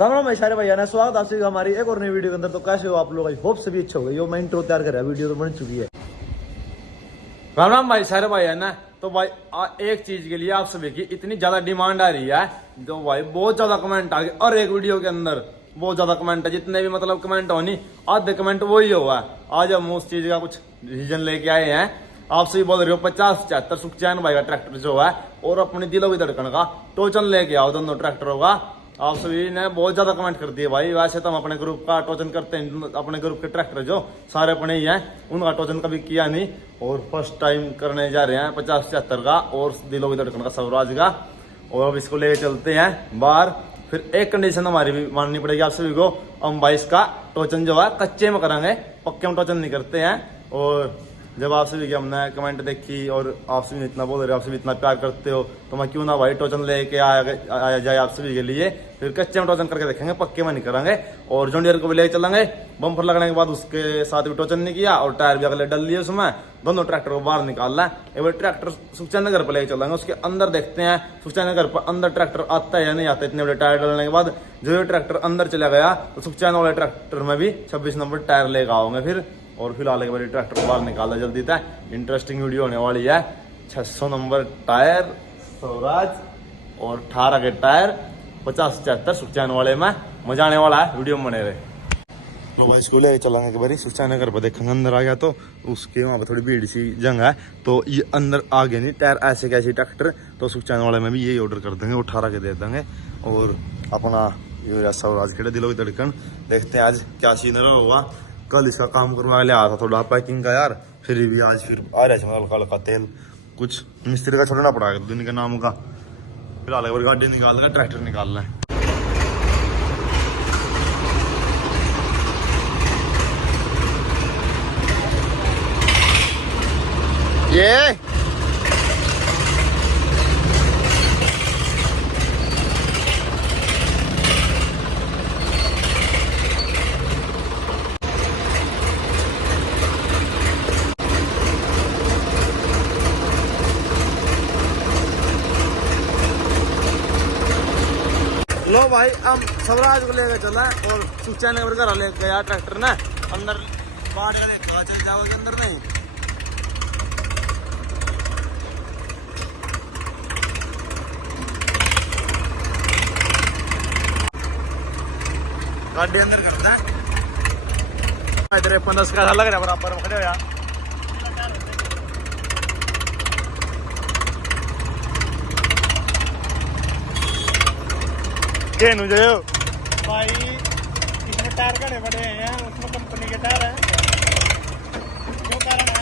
राम राम सारे भैया ने स्वागत आप सभी हमारी एक और नई वीडियो के अंदर। तो कैसे हो आप लोग? आई होप सभी अच्छा होगा। यो मैं इंट्रो तैयार कर रहा, वीडियो तो बन चुकी है। राम राम भाई सारे भाई है ना। तो भाई एक चीज के लिए आप सभी की इतनी ज्यादा डिमांड आ रही है, तो भाई बहुत ज्यादा कमेंट आ गए और एक वीडियो के अंदर बहुत ज्यादा कमेंट है। जितने भी मतलब कमेंट होनी आधे कमेंट वही हुआ है। आज हम उस चीज का कुछ डिसीजन लेके आए हैं। आप सभी बोल रहे हो 50-75 सुखचैन भाई का ट्रैक्टर जो है और अपनी दिलों की धड़कन का टोचन लेके आओ दोनों ट्रैक्टरों का। आप सभी ने बहुत ज्यादा कमेंट कर दिए भाई। वैसे तो हम अपने ग्रुप का टोचन करते हैं, अपने ग्रुप के ट्रैक्टर जो सारे अपने ही हैं उनका टोचन कभी किया नहीं और फर्स्ट टाइम करने जा रहे हैं 50-75 का और दिलों की धड़कन का स्वराज का। और अब इसको लेके चलते हैं बाहर। फिर एक कंडीशन हमारी भी माननी पड़ेगी आप सभी को, हम भाई इसका टोचन जो है कच्चे में करांगे, पक्के में टोचन नहीं करते हैं। और जब आप सभी की हमने कमेंट देखी और आप सभी इतना बोल रहे हो, आप सभी इतना प्यार करते हो, तो मैं क्यों ना भाई टोचन लेके आया जाए आप सभी के लिए। फिर कच्चे में टोचन करके देखेंगे, पक्के में नहीं करेंगे। और जॉन डियर को भी लेके चलेंगे। बम्पर लगने के बाद उसके साथ भी टोचन नहीं किया और टायर भी अगले डल लिए उसमें। दोनों ट्रैक्टर को बाहर निकालना है। एक बार ट्रैक्टर सुखचैन नगर पर लेके चलेंगे, उसके अंदर देखते हैं सुखचैन नगर पर अंदर ट्रैक्टर आता है या नहीं आता। इतने बड़े टायर डालने के बाद जो ये ट्रैक्टर अंदर चला गया तो सुखचैन वाले ट्रैक्टर में भी 26 नंबर टायर लेकर आओगे फिर। और फिलहाल एक बार ट्रैक्टर बाहर निकाला जल्दी था। इंटरेस्टिंग वीडियो होने वाली है। 600 नंबर टायर स्वराज और 18 के टायर 50-75 सुखचैन वाले में मजा आने वाला है। वीडियो में बने रहे। तो भाई स्कूल लेके चलांगे एक बार सुखचैन नगर पर देखेंगे। अंदर आ गया तो उसके वहाँ पर थोड़ी भीड़ सी जगह है, तो ये अंदर आ गए नहीं टायर ऐसे कैसे ट्रैक्टर। तो सुखचैन वाले में भी यही ऑर्डर कर देंगे, 18 के दे देंगे। और अपना ये स्वराज खेड़ा दिलों की धड़कन देखते हैं आज क्या सीन होगा। कल इसका काम करवा ले आया था थोड़ा पैकिंग का यार, फिर भी आज फिर आ रहा है हल्का हल्का तेल कुछ मिस्त्री का छोड़ना पड़ा दिन के नाम का। फिलहाल एक बार गाड़ी निकाल रहा है, ट्रैक्टर निकालना है। ये लो भाई हम स्वराज को लेकर चला और सुखचैन नगर घर लेकर गया ट्रैक्टर ना अंदर बाहर चल जाओगे अंदर नहीं। गाड़ी अंदर करता है इधर 50 का लग रहा है बराबर में खड़े हो यार। भाई इसमें टायर घड़े बड़े हैं, उसमें कंपनी के टायर है, जो कारण है।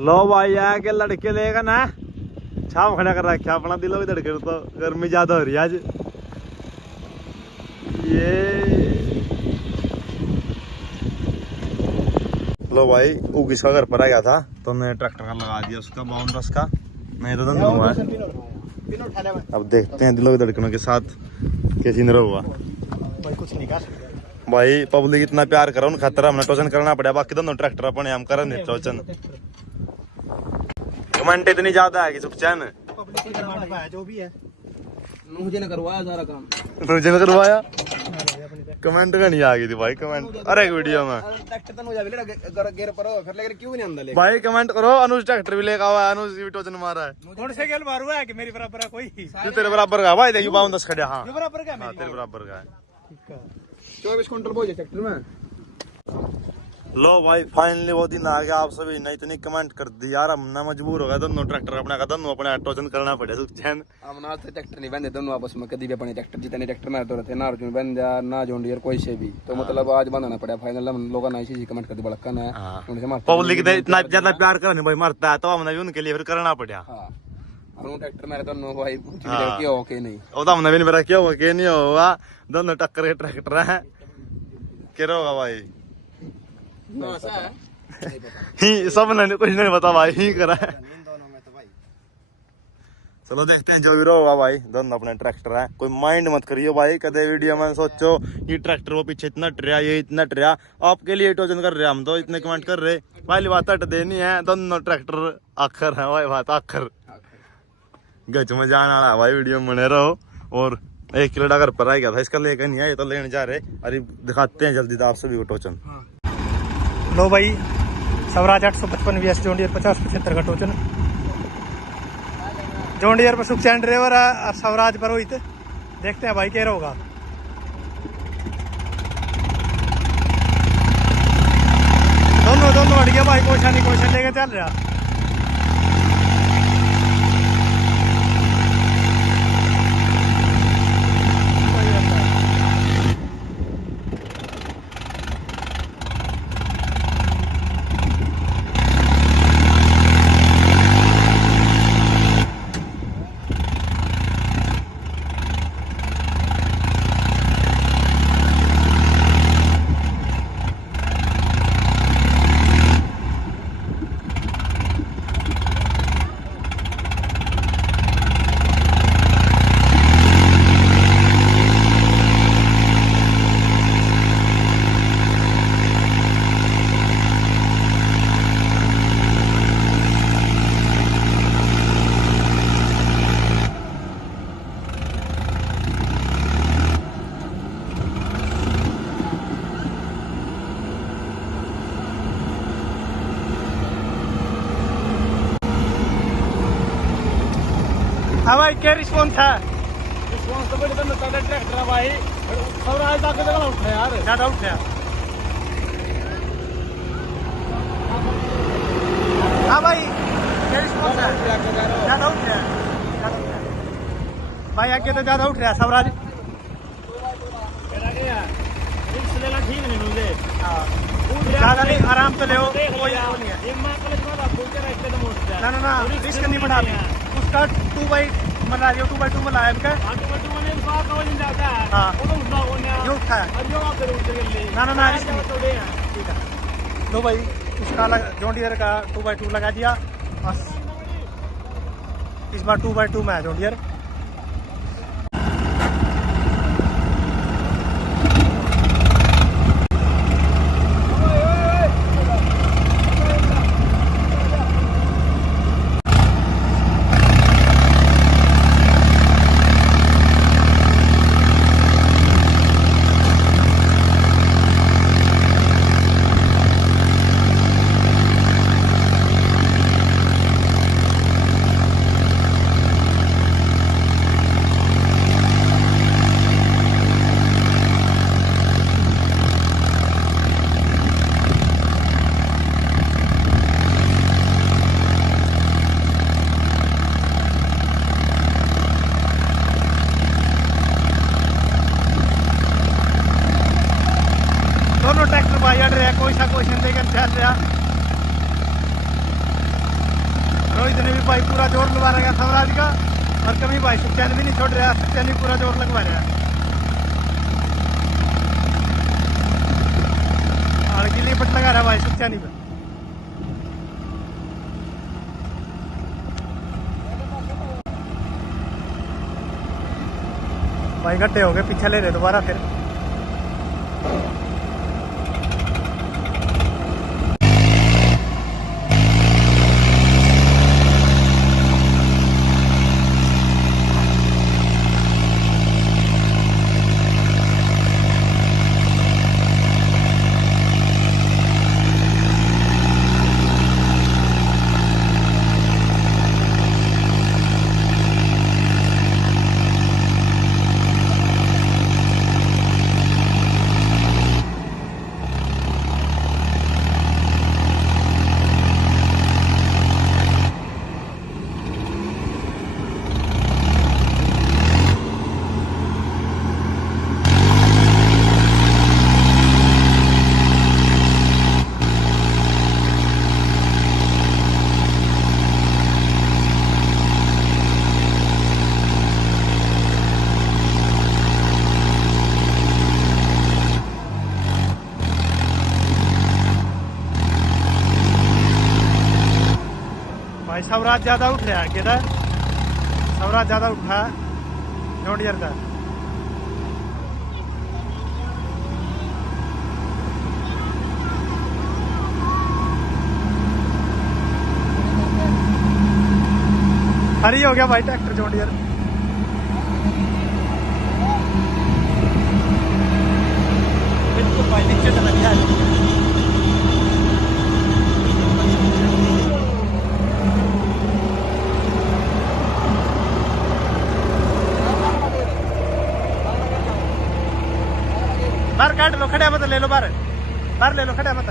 लो भाई आके लड़के लेगा ना छाप खड़ा कर रखा अपना दिलों की धड़कन। तो गर्मी ज्यादा हो रही है आज। ये लो भाई वो किसका घर पर आ गया था तो मैंने ट्रैक्टर का लगा दिया उसका 52 का। नहीं तो हुआ है। अब देखते हैं दिलों की धड़कनों के साथ कैसी नर हुआ। कुछ नहीं कर सकते भाई पब्लिक इतना प्यार करा उन खातर हमने टोचन करना पड़ा। बाकी दोनों ट्रैक्टर अपने हम कर नहीं टोचन। कमेंट इतनी ज्यादा है कि सुखचैन जो भी है मुझे ने करवाया सारा काम, मुझे ने करवाया। कमेंट का नहीं आ गई थी भाई कमेंट। अरे एक वीडियो में ट्रैक्टर तो मुझे गेर पर फिर लेकर क्यों नहीं अंदर ले भाई कमेंट करो। अनुज ट्रैक्टर भी लेकर आवा, अनुज भी टोचन मारा है। कौन से गेल मारू है कि मेरी बराबर है कोई? तू तेरे बराबर का भाई देखियो 52 खड़े। हाँ बराबर का हाँ तेरे बराबर का है। 24 क्विंटल बोझ है ट्रैक्टर में। लो भाई फाइनली वो दिन आ गया। आप सभी ने इतनी कमेंट कर दी यार, हम ना मजबूर हो गए। दोनों ट्रैक्टर अपना का दोनों अपने टोचन करना पड़े सुखचैन। हम ना से ट्रैक्टर नहीं बंदे दोनों आपस में कभी भी अपने ट्रैक्टर जितने ट्रैक्टर में तो रहते ना अर्जुन बंद ना जॉन डियर कोई से भी। तो मतलब आज बंधना पड़ा फाइनल। हम लोगों ने इसी कमेंट कर दी बड़का ना पब्लिक इतना ज्यादा प्यार करने भाई मरता है तो हमने भी उनके लिए फिर करना पड़ा। हां और ट्रैक्टर में दोनों भाई क्या ओके नहीं वो तो हमने भी नहीं पता क्या होगा क्या नहीं होगा। दोनों टक्कर के ट्रैक्टर है क्या होगा भाई। ही सब ने कुछ नहीं पता भाई ही करा है। चलो देखते हैं जो भी होगा भाई। दोनों अपने ट्रैक्टर है, कोई माइंड मत करियो भाई कदे वीडियो में सोचो ये ट्रैक्टर वो पीछे इतना टरिया ये इतना टरिया। आपके लिए टोचन कर रहे हम तो इतने कमेंट कर रहे पहली बात हट देनी है। दोनों ट्रैक्टर आखिर है भाई, बात आखिर गच में जाने वाला है भाई। वीडियो में बने रहो। और 1 किलो घर पर आ गया था, इसका लेकर नहीं है, ये तो लेने जा रहे। अरे दिखाते हैं जल्दी आप सभी को टोचन। लो भाई स्वराज 855 VS जॉन डियर 5075 का टोचन। जॉन डियर पर सुखचैन ड्राइवर है और स्वराज पर रोहित। देखते हैं भाई क्या होगा। दोनों अड़ गया भाई, क्वेश्चन लेके चल रहा। हाँ भाई क्या रिस्पॉन्स था? रिस्पॉन्स तो बड़ी ट्रैक्टर है भाई, स्वराज आगे जगह उठा यार, ज्यादा उठा। हाँ भाई क्या रिस्पॉन्स है? ज्यादा उठ रहा है भाई, आगे तो ज्यादा उठ रहा है स्वराज। लेना ठीक नहीं मुझे, ज्यादा नहीं, आराम से ले, कोई नहीं है। ना रिस्क नहीं बढ़ा उसका 2x बना दिया, 2x2 बनाया इनका। हाँ जो उठा है ना रिस्क नहीं। ठीक है लो भाई उसका जॉन डियर का 2x2 लगा दिया। बस इस बार 2x2 में है जॉन डियर। ट्रैक्टर भाई अड़ रहा, कोई सा क्वेश्चन देकर चल रहा। रोहित ने भी भाई पूरा जोर लगा रहा है स्वराज का, और कभी भाई सुखचैन भी नहीं छोड़ रहा, सुखचैन भी पूरा जोर लगवा रहा है। आगे लिए पट लगा रहा भाई सुखचैनी पे। भाई घट्टे हो गए, पीछे ले रहे दोबारा फिर। भाई स्वराज ज्यादा उठ रहा है किधर। स्वराज ज्यादा उठा जॉन डियर का। हरी हो गया भाई ट्रैक्टर जॉन डियर। बिल्कुल भाई नीचे चला गया। बाहर काट लो, खड़े मत ले लो, बाहर ले लो, खड़े मत।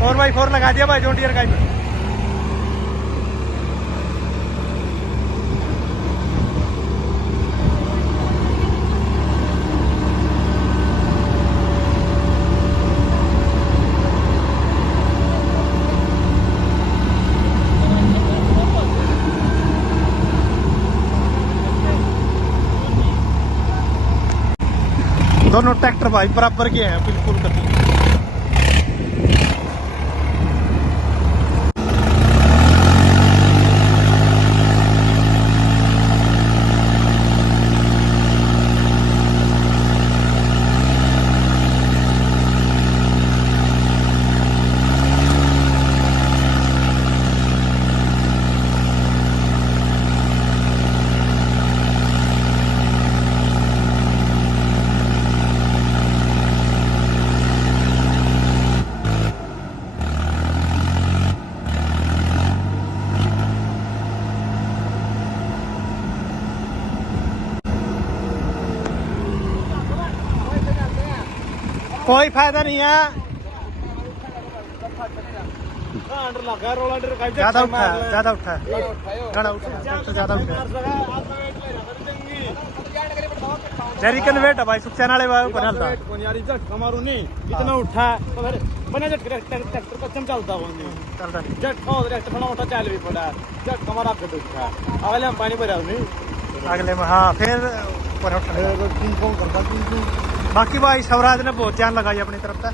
फोर बाई फोर लगा दिया भाई जॉन डियर का। दोनों ट्रैक्टर भाई बराबर के हैं बिल्कुल कभी। कोई फायदा नहीं है। ज्यादा उठा, ज्यादा उठा, ज्यादा उठा। जरिकन वेट है भाई सुखचैन वाले बनलता यार जट हमारो नहीं इतना उठा तो फिर बना जट ट्रैक्टर कच्चम चलता चलता जट और ट्रैक्टर बना उठा चल भी पड़ा जट हमारा आगे उठा अगले हम पानी भरा नहीं अगले में। हाँ फिर बाकी भाई स्वराज ने बहुत जान लगाई अपनी तरफ से,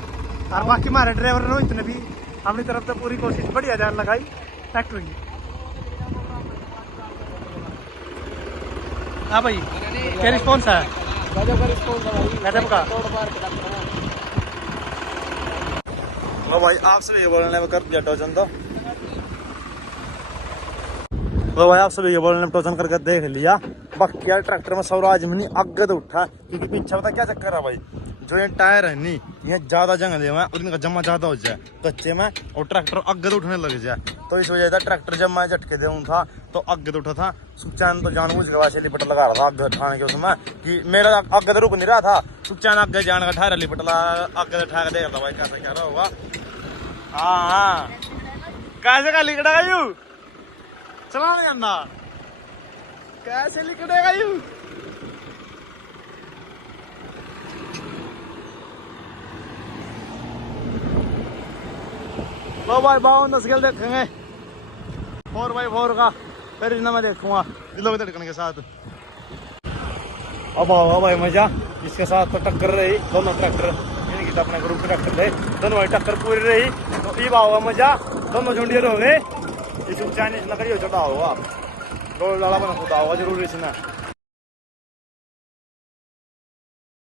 और बाकी हमारे ड्राइवर ने इतने भी अपनी तरफ से पूरी कोशिश बढ़िया जान लगाई ट्रैक्टर की। हाँ भाई क्या रिस्पॉन्स है? गजब का। लो भाई आप सभी ये बोलने में कर दिया टोचन तो। लो भाई आप सभी ये बोलने में टोचन करके देख लिया। बाकी यार ट्रैक्टर में स्वराज में नहीं अगद उठा, क्योंकि पीछे पता क्या चक्कर है भाई, जो ये टायर है नहीं ये ज्यादा जंग दे हुआ और इनका जमा ज्यादा हो जाए कच्चे में और ट्रैक्टर अगद उठने लग जाए। तो इस वजह से ट्रैक्टर जब मैं झटके दे था तो अगद उठा था। सुखचैन तो जानबूझ के वैसे लिपट लगा रहा था अगद उठाने के उसमें कि मेरा अगद रुक नहीं रहा था। सुखचैन अगद जान का ठार लिपट लगा अगद उठा के देख रहा भाई कैसे क्या रहा होगा। हाँ कैसे का लिकड़ेगा यू चला नहीं जाना, कैसे लिकड़ेगा यू। लो भाई 52 स्केल देखेंगे 4x4 का, फिर इतना मैं देखूंगा दिलों के धड़कन के साथ। अब आओ भाई मजा इसके साथ तो टक्कर रही दोनों ट्रैक्टर इनकी तो अपने ग्रुप के ट्रैक्टर थे दोनों भाई टक्कर पूरी रही। तो ये आओ मजा दोनों झुंडियर हो गए। इस चाइनीज नकली छोटा होगा 2 लाला बना खुदा होगा जरूर इसमें।